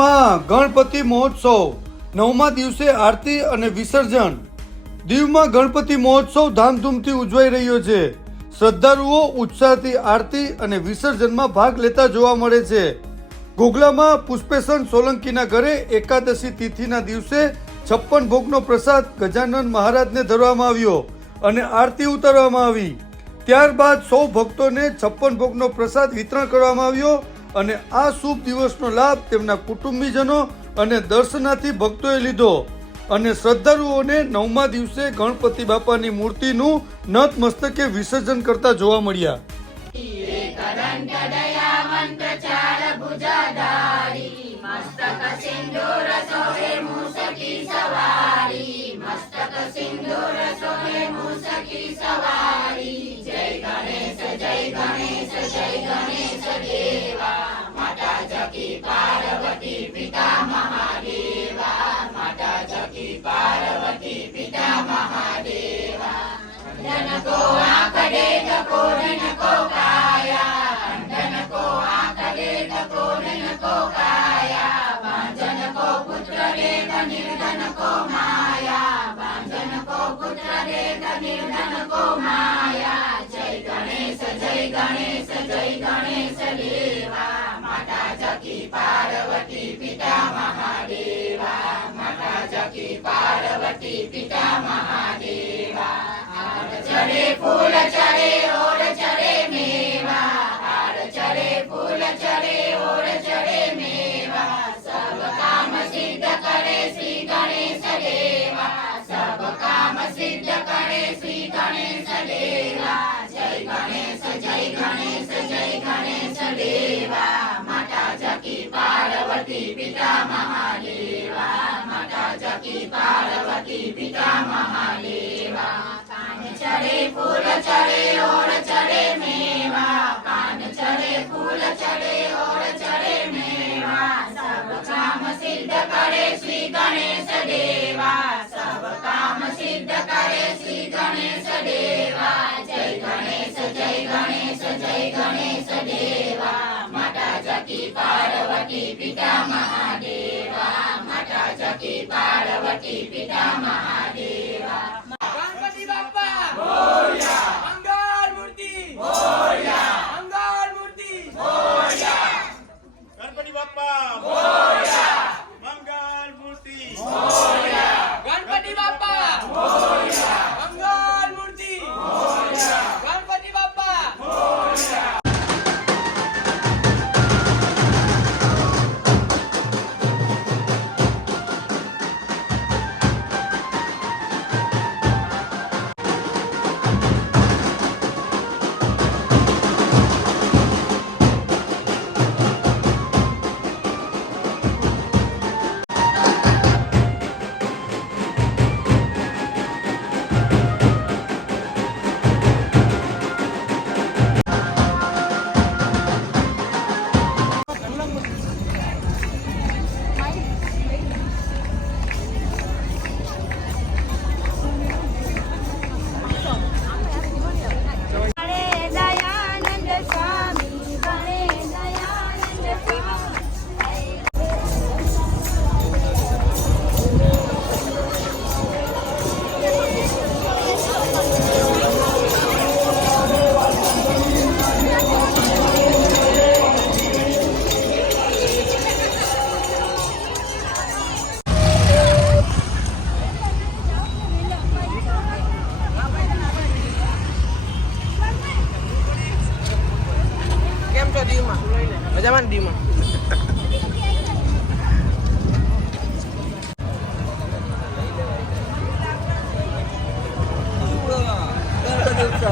દીવમાં ગણપતિ મહોત્સવ 9મા દિવસે આરતી અને વિસર્જન। દીવમાં ગણપતિ મહોત્સવ ધામધૂમથી ઉજવાઈ રહ્યો છે। શ્રદ્ધાળુઓ ઉત્સાહથી આરતી અને વિસર્જનમાં ભાગ લેતા જોવા મળે છે। ઘોઘલામાં પુષ્પેશન સોલંકીના ઘરે એકાદશી તિથિના દિવસે 56 ભોગનો પ્રસાદ ગજાનન મહારાજને ધરવામાં આવ્યો અને આરતી ઉતારવામાં આવી। ત્યારબાદ સૌ ભક્તોને 56 ભોગનો પ્રસાદ વિતરણ કરવામાં આવ્યો અને આ શુભ દિવસનો લાભ તેમના કુટુંબીજનો અને દર્શનાર્થી ભક્તોએ લીધો અને શ્રદ્ધાળુઓને 9મા દિવસે ગણપતિ બાપાની મૂર્તિનું નતમસ્તકે વિસર્જન કરતા જોવા મળ્યા। फूल चढ़े और चढ़े मेवा, हार चढ़े फूल चढ़े और चढ़े मेवा, सब काम सिद्ध करे श्री गणेश देवा, सब काम सिद्ध करे श्री गणेश देवा। जय गणेश जय गणेश जय गणेश देवा, माता जकी पार्वती पिता महादेवा, माता जकी पार्वती पिता महादेवा। चढ़े फूल चढ़े और चढ़े मेवा, पान चढ़े फूल चढ़े और चढ़े मेवा, सब काम सिद्ध करे श्री गणेश देवा, सब काम सिद्ध करे श्री गणेश देवा। जय गणेश जय गणेश जय गणेश देवा, माता जकी पार्वती पिता महादेवा, माता जकी पार्वती पिता महादेवा। गणपति बाप्पा मोरया, मंगल मूर्ति मोरया, मंगल मूर्ति मोरया, गणपति बाप्पा मोरया, मंगल मूर्ति मोरया, गणपति बाप्पा मोरया, मंगल मूर्ति मोरया, गणपति बाप्पा मोरया। કેમ છો દીવમાં મજામાં ને દીવમાં ગણપતિ ઉત્સવ